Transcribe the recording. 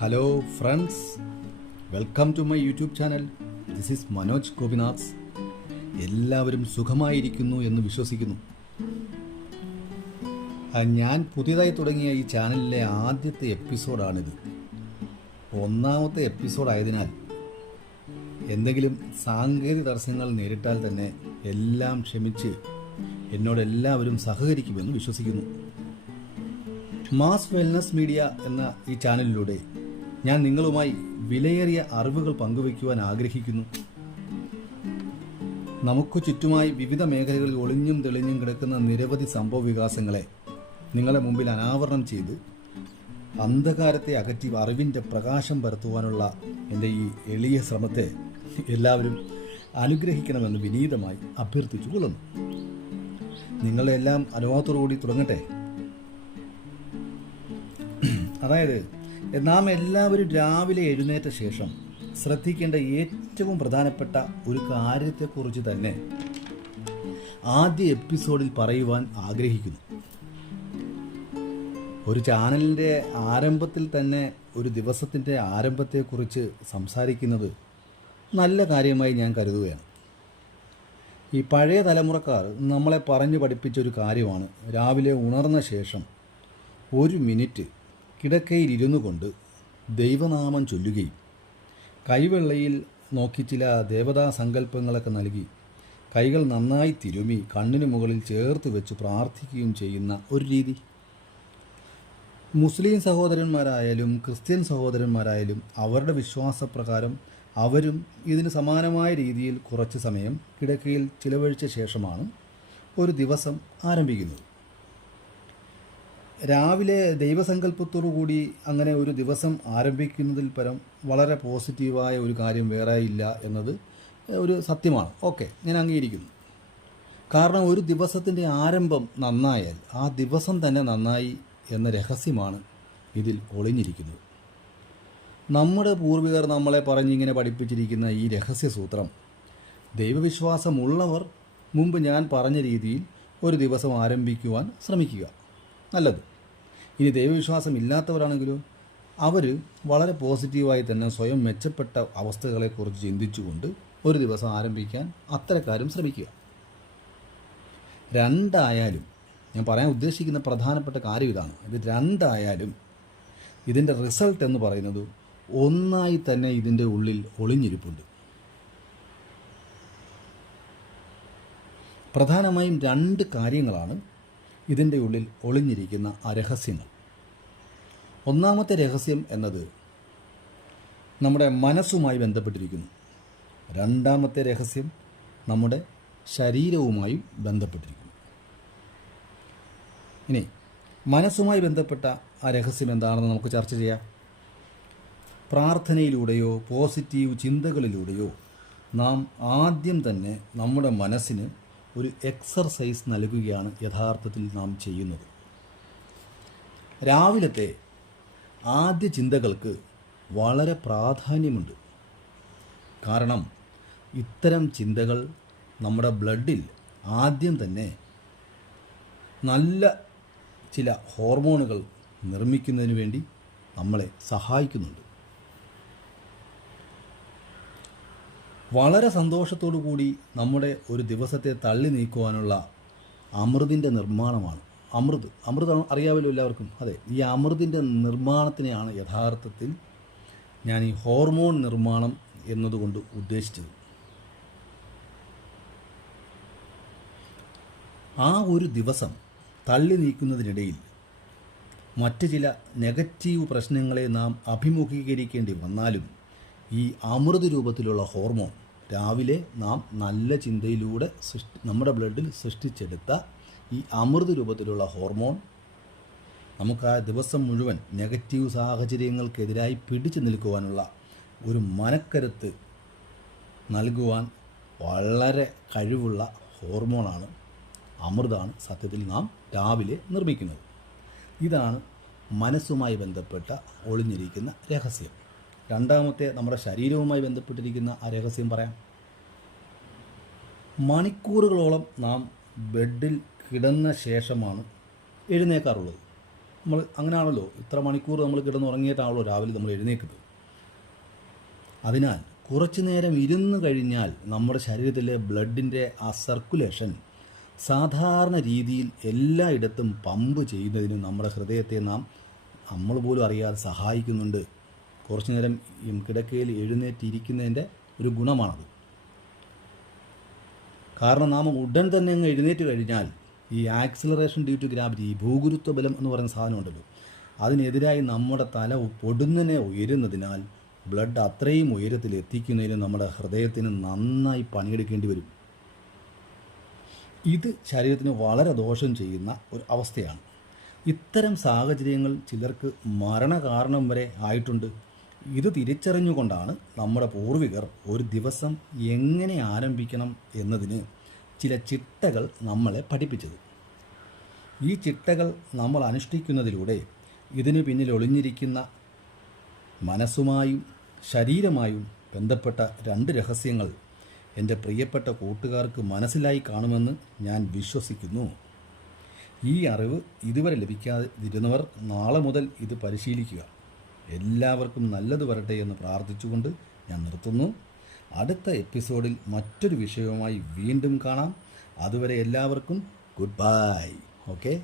Hello friends, welcome to my YouTube channel. This is Manoj Gopinath. എല്ലാവരും സുഖമായിരിക്കുന്നു എന്ന് വിശ്വസിക്കുന്നു. ഞാൻ പുതിയതായി തുടങ്ങിയ ഈ ചാനലിലെ ആദ്യത്തെ എപ്പിസോഡാണിത്. ഒന്നാമത്തെ എപ്പിസോഡായതിനാൽ എന്തെങ്കിലും സാങ്കേതിക തടസ്സങ്ങൾ നേരിട്ടാൽ തന്നെ എല്ലാം ക്ഷമിച്ച് എന്നോട് എല്ലാവരും സഹകരിക്കുമെന്ന് വിശ്വസിക്കുന്നു. മാസ് വെൽനസ് മീഡിയ എന്ന ഈ ചാനലിലൂടെ ഞാൻ നിങ്ങളുമായി വിലയേറിയ അറിവുകൾ പങ്കുവയ്ക്കുവാൻ ആഗ്രഹിക്കുന്നു. നമുക്ക് ചുറ്റുമായി വിവിധ മേഖലകളിൽ ഒളിഞ്ഞും തെളിഞ്ഞും കിടക്കുന്ന നിരവധി സംഭവ വികാസങ്ങളെ നിങ്ങളുടെ മുമ്പിൽ അനാവരണം ചെയ്ത് അന്ധകാരത്തെ അകറ്റി അറിവിൻ്റെ പ്രകാശം പരത്തുവാനുള്ള എൻ്റെ ഈ എളിയ ശ്രമത്തെ എല്ലാവരും അനുഗ്രഹിക്കണമെന്ന് വിനീതമായി അഭ്യർത്ഥിച്ചു കൊള്ളുന്നു. നിങ്ങളെല്ലാം അനുഭവത്തോടുകൂടി തുടങ്ങട്ടെ. അതായത്, നാം എല്ലാവരും രാവിലെ എഴുന്നേറ്റ ശേഷം ശ്രദ്ധിക്കേണ്ട ഏറ്റവും പ്രധാനപ്പെട്ട ഒരു കാര്യത്തെക്കുറിച്ച് തന്നെ ആദ്യ എപ്പിസോഡിൽ പറയുവാൻ ആഗ്രഹിക്കുന്നു. ഒരു ചാനലിൻ്റെ ആരംഭത്തിൽ തന്നെ ഒരു ദിവസത്തിൻ്റെ ആരംഭത്തെക്കുറിച്ച് സംസാരിക്കുന്നത് നല്ല കാര്യമായി ഞാൻ കരുതുകയാണ്. ഈ പഴയ തലമുറക്കാർ നമ്മളെ പറഞ്ഞു പഠിപ്പിച്ചൊരു കാര്യമാണ് രാവിലെ ഉണർന്ന ശേഷം 1 മിനിറ്റ് കിടക്കയിൽ ഇരുന്നു കൊണ്ട് ദൈവനാമം ചൊല്ലുകയും കൈവെള്ളയിൽ നോക്കി ചില ദേവതാ സങ്കല്പങ്ങളൊക്കെ നൽകി കൈകൾ നന്നായി തിരുമി കണ്ണിന് മുകളിൽ ചേർത്ത് വെച്ച് പ്രാർത്ഥിക്കുകയും ചെയ്യുന്ന ഒരു രീതി. മുസ്ലിം സഹോദരന്മാരായാലും ക്രിസ്ത്യൻ സഹോദരന്മാരായാലും അവരുടെ വിശ്വാസപ്രകാരം അവരും ഇതിന് സമാനമായ രീതിയിൽ കുറച്ച് സമയം കിടക്കയിൽ ചിലവഴിച്ച ശേഷമാണ് ഒരു ദിവസം ആരംഭിക്കുന്നത്. രാവിലെ ദൈവസങ്കല്പത്തോടു കൂടി അങ്ങനെ ഒരു ദിവസം ആരംഭിക്കുന്നതിൽ പരം വളരെ പോസിറ്റീവായ ഒരു കാര്യം വേറെ ഇല്ല എന്നത് ഒരു സത്യമാണ്. ഓക്കെ, ഞാൻ അംഗീകരിക്കുന്നു. കാരണം ഒരു ദിവസത്തിൻ്റെ ആരംഭം നന്നായാൽ ആ ദിവസം തന്നെ നന്നായി എന്ന രഹസ്യമാണ് ഇതിൽ ഒളിഞ്ഞിരിക്കുന്നത്. നമ്മുടെ പൂർവികർ നമ്മളെ പറഞ്ഞിങ്ങനെ പഠിപ്പിച്ചിരിക്കുന്ന ഈ രഹസ്യസൂത്രം ദൈവവിശ്വാസമുള്ളവർ മുമ്പ് ഞാൻ പറഞ്ഞ രീതിയിൽ ഒരു ദിവസം ആരംഭിക്കുവാൻ ശ്രമിക്കുക, നല്ലത്. ഇനി ദൈവവിശ്വാസം ഇല്ലാത്തവരാണെങ്കിലോ അവർ വളരെ പോസിറ്റീവായി തന്നെ സ്വയം മെച്ചപ്പെട്ട അവസ്ഥകളെക്കുറിച്ച് ചിന്തിച്ചുകൊണ്ട് ഒരു ദിവസം ആരംഭിക്കാൻ അത്തരക്കാരും ശ്രമിക്കുക. രണ്ടായാലും, ഞാൻ പറയാൻ ഉദ്ദേശിക്കുന്ന പ്രധാനപ്പെട്ട കാര്യം ഇതാണ്, ഇത് രണ്ടായാലും ഇതിൻ്റെ റിസൾട്ട് എന്ന് പറയുന്നത് ഒന്നായി തന്നെ ഇതിൻ്റെ ഉള്ളിൽ ഒളിഞ്ഞിരിപ്പുണ്ട്. പ്രധാനമായും 2 കാര്യങ്ങളാണ് ഇതിൻ്റെ ഉള്ളിൽ ഒളിഞ്ഞിരിക്കുന്ന ആ രഹസ്യങ്ങൾ. ഒന്നാമത്തെ രഹസ്യം എന്നത് നമ്മുടെ മനസ്സുമായി ബന്ധപ്പെട്ടിരിക്കുന്നു. രണ്ടാമത്തെ രഹസ്യം നമ്മുടെ ശരീരവുമായും ബന്ധപ്പെട്ടിരിക്കുന്നു. ഇനി മനസ്സുമായി ബന്ധപ്പെട്ട ആ രഹസ്യം എന്താണെന്ന് നമുക്ക് ചർച്ച ചെയ്യാം. പ്രാർത്ഥനയിലൂടെയോ പോസിറ്റീവ് ചിന്തകളിലൂടെയോ നാം ആദ്യം തന്നെ നമ്മുടെ മനസ്സിന് ഒരു എക്സർസൈസ് നൽകുകയാണ് യഥാർത്ഥത്തിൽ നാം ചെയ്യുന്നത്. രാവിലത്തെ ആദ്യ ചിന്തകൾക്ക് വളരെ പ്രാധാന്യമുണ്ട്. കാരണം ഇത്തരം ചിന്തകൾ നമ്മുടെ ബ്ലഡിൽ ആദ്യം തന്നെ നല്ല ചില ഹോർമോണുകൾ നിർമ്മിക്കുന്നതിന് വേണ്ടി നമ്മളെ സഹായിക്കുന്നുണ്ട്. വളരെ സന്തോഷത്തോടു കൂടി നമ്മുടെ ഒരു ദിവസത്തെ തള്ളി നീക്കുവാനുള്ള അമൃതിൻ്റെ നിർമ്മാണമാണ്. അമൃത് അറിയാമല്ലോ എല്ലാവർക്കും. അതെ, ഈ അമൃതിൻ്റെ നിർമ്മാണത്തിനെയാണ് യഥാർത്ഥത്തിൽ ഞാൻ ഈ ഹോർമോൺ നിർമ്മാണം എന്നതുകൊണ്ട് ഉദ്ദേശിച്ചത്. ആ ഒരു ദിവസം തള്ളി നീക്കുന്നതിനിടയിൽ മറ്റ് ചില നെഗറ്റീവ് പ്രശ്നങ്ങളെ നാം അഭിമുഖീകരിക്കേണ്ടി വന്നാലും ഈ അമൃത രൂപത്തിലുള്ള ഹോർമോൺ രാവിലെ നാം നല്ല ചിന്തയിലൂടെ നമ്മുടെ ബ്ലഡിൽ സൃഷ്ടിച്ചെടുത്ത ഈ അമൃത രൂപത്തിലുള്ള ഹോർമോൺ നമുക്ക് ആ ദിവസം മുഴുവൻ നെഗറ്റീവ് സാഹചര്യങ്ങൾക്കെതിരായി പിടിച്ചു നിൽക്കുവാനുള്ള ഒരു മനക്കരുത്ത് നൽകുവാൻ വളരെ കഴിവുള്ള ഹോർമോണാണ്, അമൃതാണ് സത്യത്തിൽ നാം രാവിലെ നിർമ്മിക്കുന്നത്. ഇതാണ് മനസ്സുമായി ബന്ധപ്പെട്ട ഒളിഞ്ഞിരിക്കുന്ന രഹസ്യം. രണ്ടാമത്തെ നമ്മുടെ ശരീരവുമായി ബന്ധപ്പെട്ടിരിക്കുന്ന ആ രഹസ്യം പറയാം. മണിക്കൂറുകളോളം നാം ബെഡിൽ കിടന്ന ശേഷമാണ് എഴുന്നേക്കാറുള്ളത്. നമ്മൾ അങ്ങനെയാണല്ലോ, ഇത്ര മണിക്കൂർ നമ്മൾ കിടന്നുറങ്ങിയിട്ടാണല്ലോ രാവിലെ നമ്മൾ എഴുന്നേൽക്കുന്നത്. അതിനാൽ കുറച്ചു നേരം ഇരുന്ന് കഴിഞ്ഞാൽ നമ്മുടെ ശരീരത്തിലെ ബ്ലഡിൻ്റെ ആ സർക്കുലേഷൻ സാധാരണ രീതിയിൽ എല്ലായിടത്തും പമ്പ് ചെയ്യുന്നതിന് നമ്മുടെ ഹൃദയത്തെ നമ്മൾ പോലും അറിയാതെ സഹായിക്കുന്നുണ്ട്. കുറച്ചു നേരം കിടക്കയിൽ എഴുന്നേറ്റിരിക്കുന്നതിൻ്റെ ഒരു ഗുണമാണത്. കാരണം നാം ഉടൻ തന്നെ അങ്ങ് എഴുന്നേറ്റ് കഴിഞ്ഞാൽ ഈ ആക്സിലറേഷൻ ഡ്യൂ ടു ഗ്രാവിറ്റി, ഈ ഭൂഗുരുത്വ ബലം എന്ന് പറയുന്ന സാധനമുണ്ടല്ലോ, അതിനെതിരായി നമ്മുടെ തല പൊടുന്നനെ ഉയരുന്നതിനാൽ ബ്ലഡ് അത്രയും ഉയരത്തിൽ എത്തിക്കുന്നതിന് നമ്മുടെ ഹൃദയത്തിന് നന്നായി പണിയെടുക്കേണ്ടി വരും. ഇത് ശരീരത്തിന് വളരെ ദോഷം ചെയ്യുന്ന ഒരു അവസ്ഥയാണ്. ഇത്തരം സാഹചര്യങ്ങൾ ചിലർക്ക് മരണകാരണം വരെ ആയിട്ടുണ്ട്. ഇത് തിരിച്ചറിഞ്ഞുകൊണ്ടാണ് നമ്മുടെ പൂർവികർ ഒരു ദിവസം എങ്ങനെ ആരംഭിക്കണം എന്നതിന് ചില ചിട്ടകൾ നമ്മളെ പഠിപ്പിച്ചത്. ഈ ചിട്ടകൾ നമ്മൾ അനുഷ്ഠിക്കുന്നതിലൂടെ ഇതിന് പിന്നിൽ ഒളിഞ്ഞിരിക്കുന്ന മനസ്സുമായും ശരീരമായും ബന്ധപ്പെട്ട 2 രഹസ്യങ്ങൾ എൻ്റെ പ്രിയപ്പെട്ട കൂട്ടുകാർക്ക് മനസ്സിലായി കാണുമെന്ന് ഞാൻ വിശ്വസിക്കുന്നു. ഈ അറിവ് ഇതുവരെ ലഭിക്കാതിരുന്നവർ നാളെ മുതൽ ഇത് പരിശീലിക്കുക. എല്ലാവർക്കും നല്ലത് വരട്ടെ എന്ന് പ്രാർത്ഥിച്ചുകൊണ്ട് ഞാൻ നിർത്തുന്നു. അടുത്ത എപ്പിസോഡിൽ മറ്റൊരു വിഷയവുമായി വീണ്ടും കാണാം. അതുവരെ എല്ലാവർക്കും ഗുഡ് ബൈ. ഓക്കെ.